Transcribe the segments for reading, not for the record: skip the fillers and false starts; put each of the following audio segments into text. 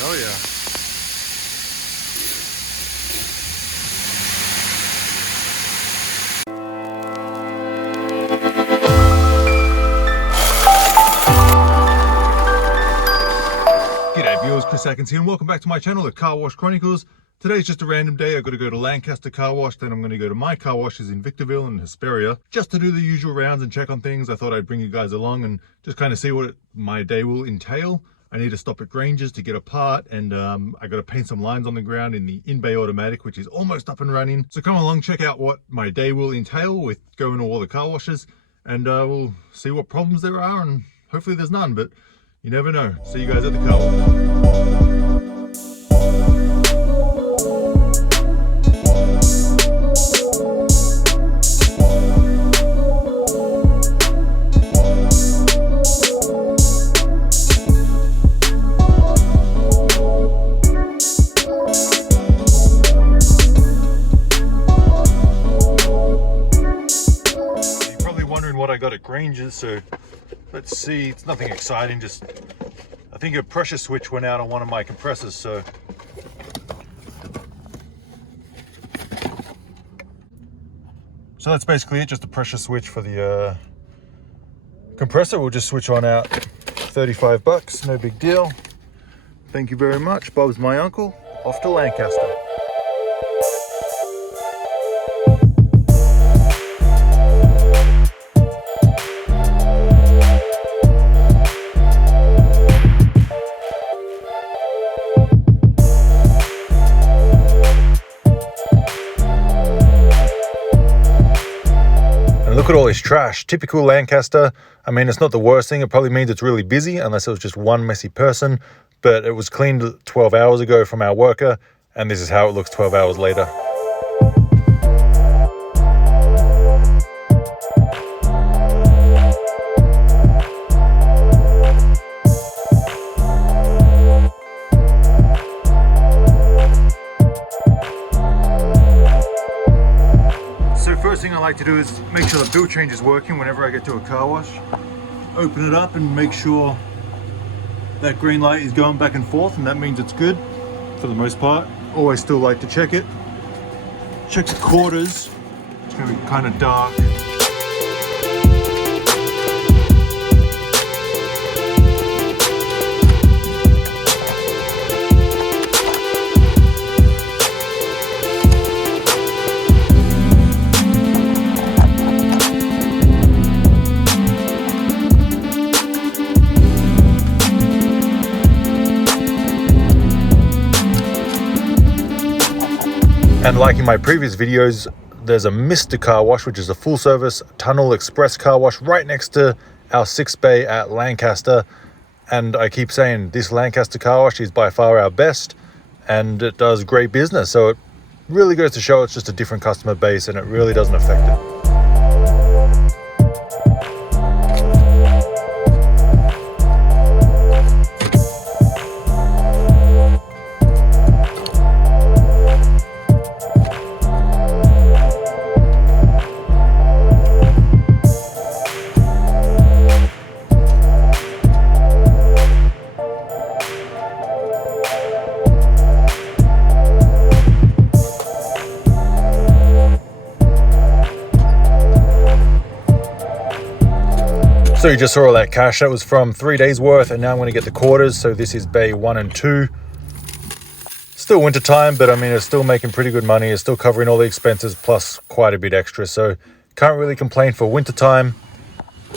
Hell yeah. G'day viewers, Chris Atkins here and welcome back to my channel, The Car Wash Chronicles. Today's just a random day. I've got to go to Lancaster Car Wash, then I'm going to go to my car washes in Victorville and Hesperia just to do the usual rounds and check on things. I thought I'd bring you guys along and just kind of see what my day will entail. I need to stop at Granger's to get a part, and I got to paint some lines on the ground in the in-bay automatic, which is almost up and running. So come along, check out what my day will entail with going to all the car washes, and we'll see what problems there are, and hopefully there's none, but you never know. See you guys at the car wash. What I got at Granger's, so let's see. It's nothing exciting, just I think a pressure switch went out on one of my compressors, so that's basically it, just a pressure switch for the compressor. We'll just switch on out. 35 bucks, no big deal. Thank you very much. Bob's my uncle. Off to Lancaster. Look at all this trash. Typical Lancaster. I mean, it's not the worst thing. It probably means it's really busy unless it was just one messy person, but it was cleaned 12 hours ago from our worker, and this is how it looks 12 hours later. First thing I like to do is make sure the filter change is working whenever I get to a car wash. Open it up and make sure that green light is going back and forth, and that means it's good for the most part. Always still like to check it. Check the quarters. It's going to be kind of dark. And like in my previous videos, there's a Mr. Car Wash, which is a full service tunnel express car wash right next to our 6 bay at Lancaster. And I keep saying this Lancaster car wash is by far our best, and it does great business. So it really goes to show it's just a different customer base, and it really doesn't affect it. So you just saw all that cash. That was from 3 days worth, and now I'm going to get the quarters. So this is bay 1 and 2. Still winter time, but I mean, it's still making pretty good money. It's still covering all the expenses plus quite a bit extra. So can't really complain for winter time.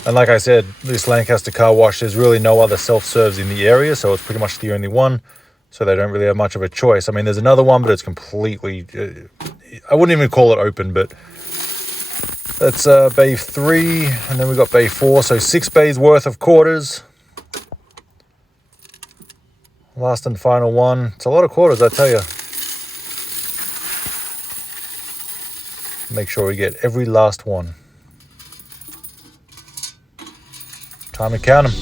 And like I said, this Lancaster car wash, there's really no other self-serves in the area. So it's pretty much the only one. So they don't really have much of a choice. I mean, there's another one, but it's completely, I wouldn't even call it open, but that's bay 3, and then we've got bay 4, so 6 bays worth of quarters. Last and final one. It's a lot of quarters, I tell you. Make sure we get every last one. Time to count them.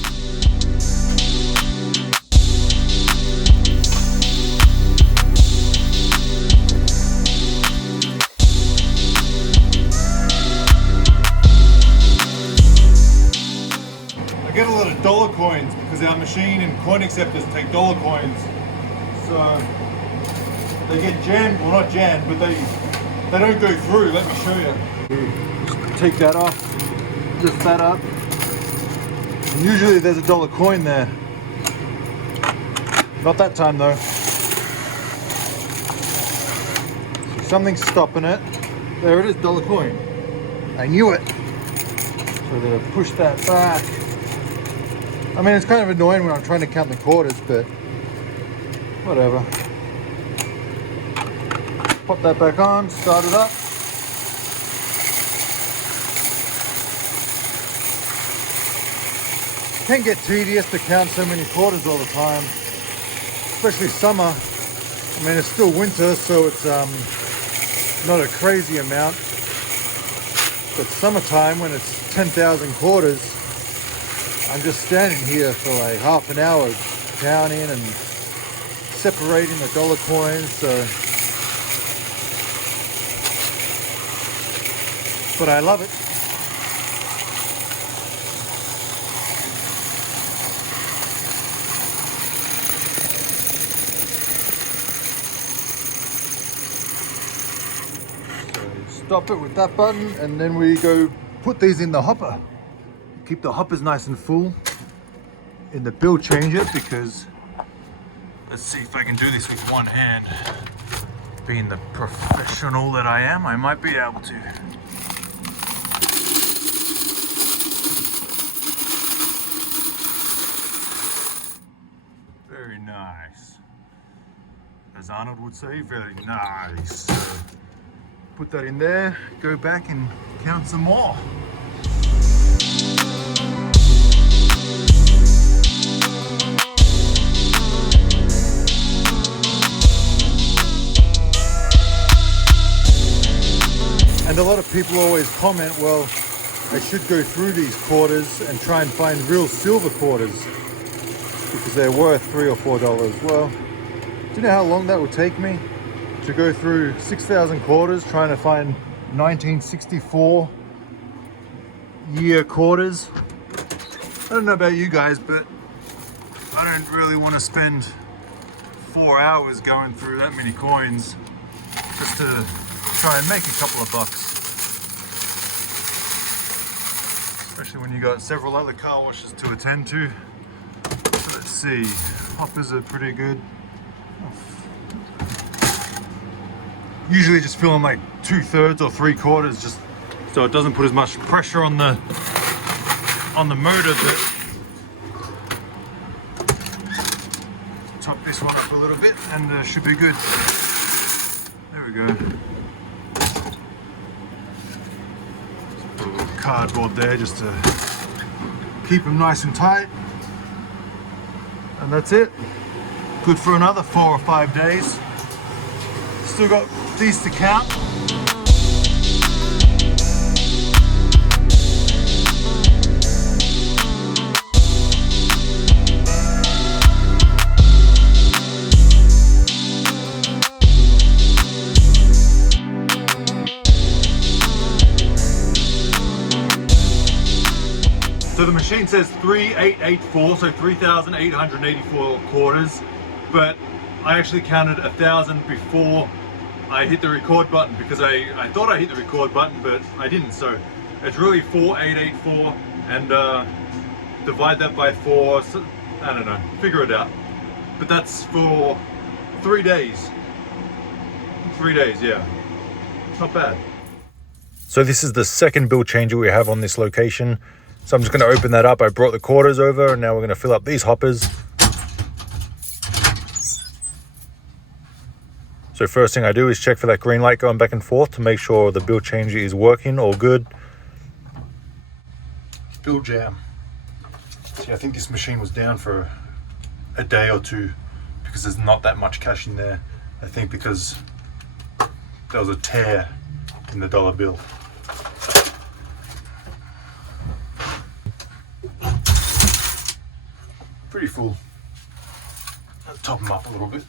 I get a lot of dollar coins because our machine and coin acceptors take dollar coins. so they get jammed, well not jammed, but they don't go through. Let me show you. Just take that off, lift that up. And usually there's a dollar coin there. Not that time though. So something's stopping it. There it is, dollar coin. I knew it. So I'm gonna push that back. I mean, it's kind of annoying when I'm trying to count the quarters, but whatever. Pop that back on, start it up. It can get tedious to count so many quarters all the time, especially summer. I mean, it's still winter, so it's not a crazy amount. But summertime, when it's 10,000 quarters, I'm just standing here for like half an hour counting and separating the dollar coins. So, but I love it. So stop it with that button, and then we go put these in the hopper. Keep the hoppers nice and full in the bill changer, because let's see if I can do this with one hand. Being the professional that I am, I might be able to. Very nice. As Arnold would say, very nice. So put that in there, go back and count some more. And a lot of people always comment, well, I should go through these quarters and try and find real silver quarters because they're worth $3 or $4. Well, do you know how long that would take me to go through 6,000 quarters trying to find 1964 year quarters? I don't know about you guys, but I don't really want to spend 4 hours going through that many coins just to try and make a couple of bucks. Especially when you got several other car washes to attend to. So let's see, hoppers are pretty good. Usually just fill in like 2/3 or 3/4, just so it doesn't put as much pressure on the motor, but top this one up a little bit and should be good. There we go. Put a little cardboard there just to keep them nice and tight. And that's it. Good for another 4 or 5 days. Still got these to count. So the machine says 3,884, so 3,884 quarters, but I actually counted 1,000 before I hit the record button, because I thought I hit the record button, but I didn't. So it's really 4,884, and divide that by 4, so, I don't know, figure it out. But that's for 3 days. 3 days, yeah. Not bad. So this is the second bill changer we have on this location. So I'm just going to open that up. I brought the quarters over, and now we're going to fill up these hoppers. So first thing I do is check for that green light going back and forth to make sure the bill changer is working, all good. Bill jam. See, I think this machine was down for a day or two because there's not that much cash in there. I think because there was a tear in the dollar bill. Pretty full. I'll top them up a little bit.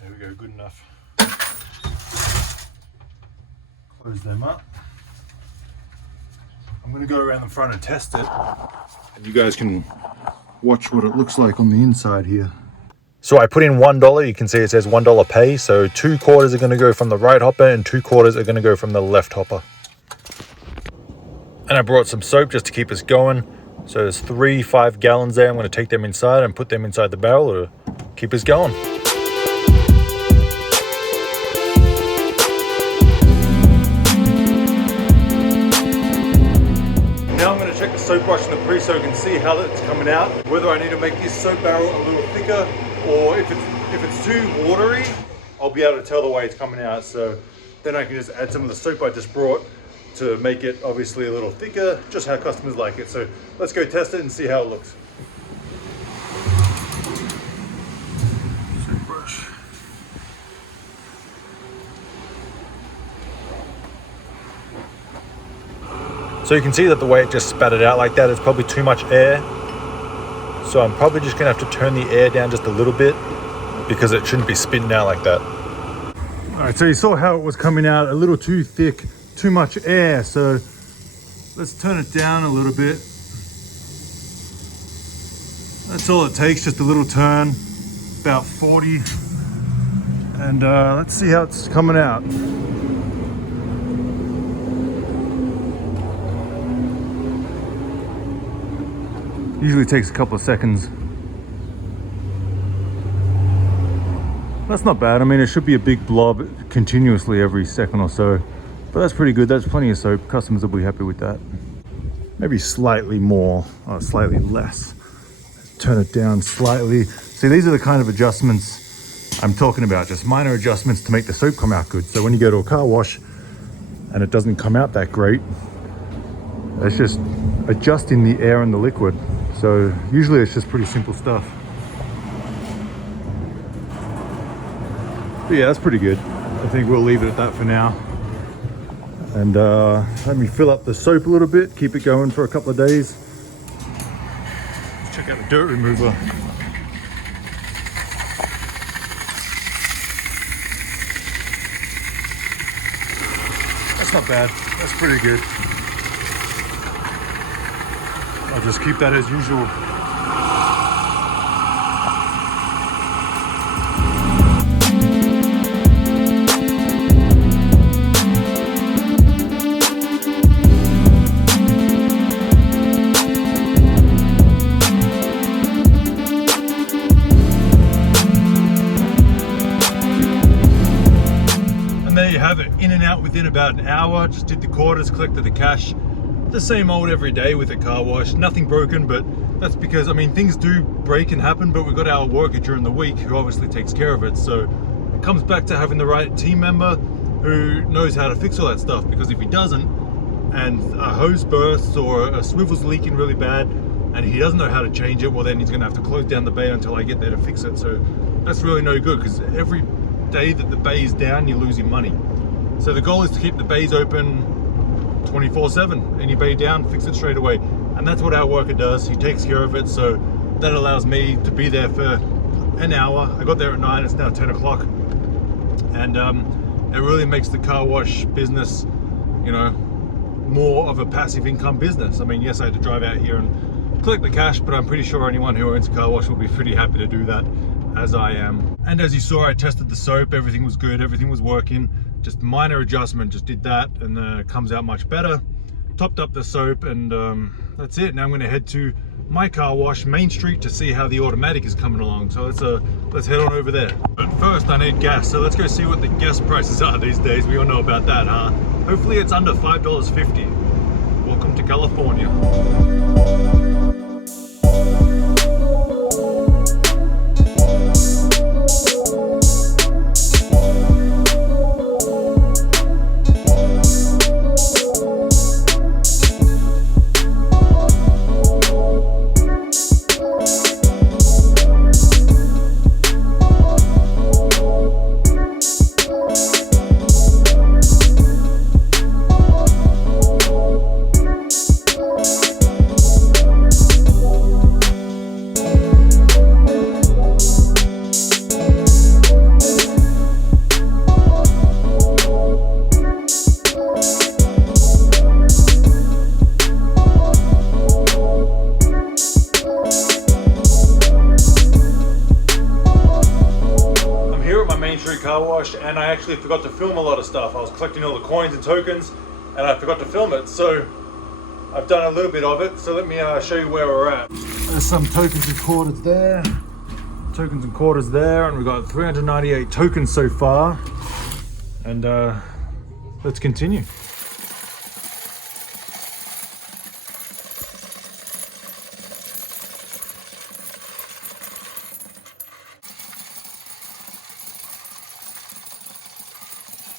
There we go, good enough. Close them up. I'm going to go around the front and test it, and you guys can watch what it looks like on the inside here. So I put in $1. You can see it says $1 pay. So 2 quarters are going to go from the right hopper and 2 quarters are going to go from the left hopper. And I brought some soap just to keep us going. So there's 3 5-gallons there. I'm going to take them inside and put them inside the barrel to keep us going. Now I'm going to check the soap brush in the pre-soak and see how it's coming out. Whether I need to make this soap barrel a little thicker, or if it's too watery, I'll be able to tell the way it's coming out. So then I can just add some of the soap I just brought to make it obviously a little thicker, just how customers like it. So let's go test it and see how it looks. Soap brush. So you can see that the way it just spat it out like that, it's probably too much air. So I'm probably just gonna have to turn the air down just a little bit because it shouldn't be spitting out like that. All right, so you saw how it was coming out a little too thick, too much air. So let's turn it down a little bit. That's all it takes, just a little turn, about 40. And let's see how it's coming out. Usually takes a couple of seconds. That's not bad. I mean, it should be a big blob continuously every second or so, but that's pretty good. That's plenty of soap. Customers will be happy with that. Maybe slightly more, or slightly less. Let's turn it down slightly. See, these are the kind of adjustments I'm talking about, just minor adjustments to make the soap come out good. So when you go to a car wash and it doesn't come out that great, it's just adjusting the air and the liquid. So usually it's just pretty simple stuff. But yeah, that's pretty good. I think we'll leave it at that for now. And let me fill up the soap a little bit, keep it going for a couple of days. Let's check out the dirt remover. That's not bad. That's pretty good. I'll just keep that as usual. Have it in and out within about an hour. Just did the quarters, collected the cash. The same old every day with a car wash. Nothing broken, but that's because, I mean, things do break and happen, but we've got our worker during the week who obviously takes care of it. So it comes back to having the right team member who knows how to fix all that stuff, because if he doesn't, and a hose bursts or a swivel's leaking really bad and he doesn't know how to change it, well, then he's gonna have to close down the bay until I get there to fix it. So that's really no good, because every day that the bay is down, you're losing money. So the goal is to keep the bays open 24/7. Any bay down, fix it straight away. And that's what our worker does. He takes care of it. So that allows me to be there for an hour. I got there at 9, it's now 10 o'clock. And it really makes the car wash business, you know, more of a passive income business. I mean, yes, I had to drive out here and collect the cash, but I'm pretty sure anyone who owns a car wash will be pretty happy to do that, as I am. And as you saw, I tested the soap, everything was good, everything was working. Just minor adjustment, just did that, and it comes out much better. Topped up the soap, and that's it. Now I'm gonna head to my car wash, Main Street, to see how the automatic is coming along. So let's head on over there. But first I need gas, so let's go see what the gas prices are these days. We all know about that, huh? Hopefully it's under $5.50. Welcome to California. and I actually forgot to film a lot of stuff. I was collecting all the coins and tokens and I forgot to film it. So I've done a little bit of it. So let me show you where we're at. There's some tokens and quarters there. Tokens and quarters there, and we've got 398 tokens so far. And let's continue.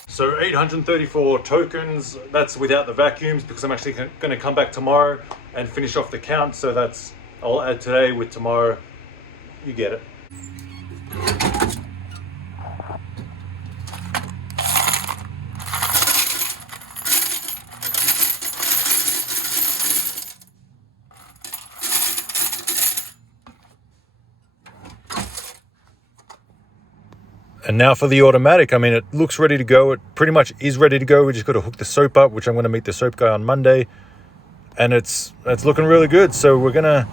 So 834 tokens, that's without the vacuums, because I'm actually going to come back tomorrow and finish off the count. So that's, I'll add today with tomorrow. You get it. And now for the automatic. I mean, it looks ready to go. It pretty much is ready to go. We just got to hook the soap up, which I'm going to meet the soap guy on Monday. And it's looking really good. So we're going to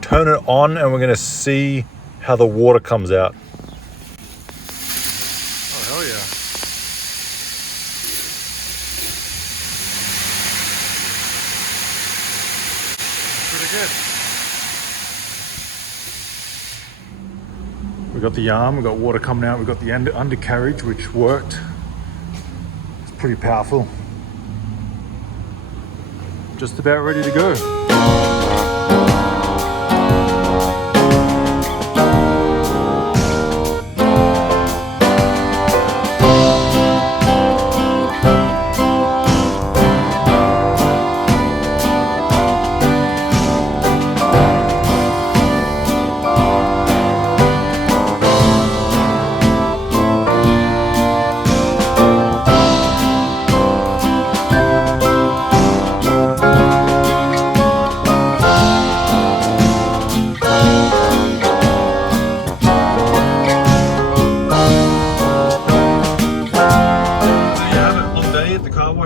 turn it on and we're going to see how the water comes out. Oh, hell yeah. Pretty good. We got the arm, we got water coming out, we got the undercarriage, which worked. It's pretty powerful. Just about ready to go.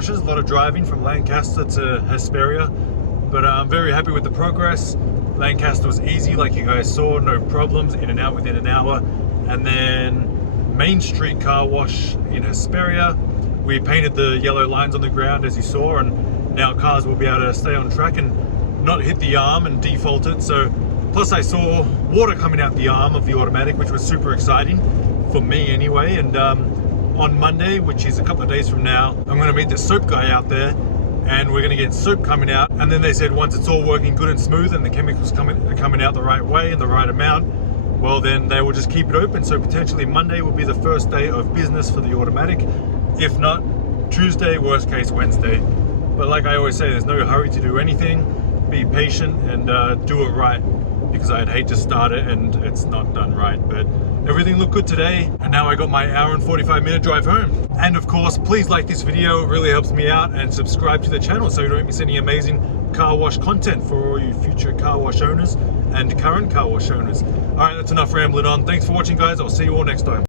A lot of driving from Lancaster to Hesperia, but I'm very happy with the progress. Lancaster was easy, like you guys saw, no problems, in and out within an hour. And then Main Street car wash in Hesperia, we painted the yellow lines on the ground as you saw, and now cars will be able to stay on track and not hit the arm and default it. So plus I saw water coming out the arm of the automatic, which was super exciting for me anyway. And on Monday, which is a couple of days from now, I'm going to meet the soap guy out there and we're going to get soap coming out. And then they said once it's all working good and smooth and the chemicals are coming out the right way and the right amount, well then they will just keep it open. So potentially Monday will be the first day of business for the automatic. If not, Tuesday, worst case Wednesday. But like I always say, there's no hurry to do anything. Be patient and do it right, because I'd hate to start it and it's not done right. But everything looked good today, and now I got my hour and 45-minute drive home. And of course, please like this video, it really helps me out, and subscribe to the channel so you don't miss any amazing car wash content for all you future car wash owners and current car wash owners. All right, that's enough rambling on. Thanks for watching, guys. I'll see you all next time.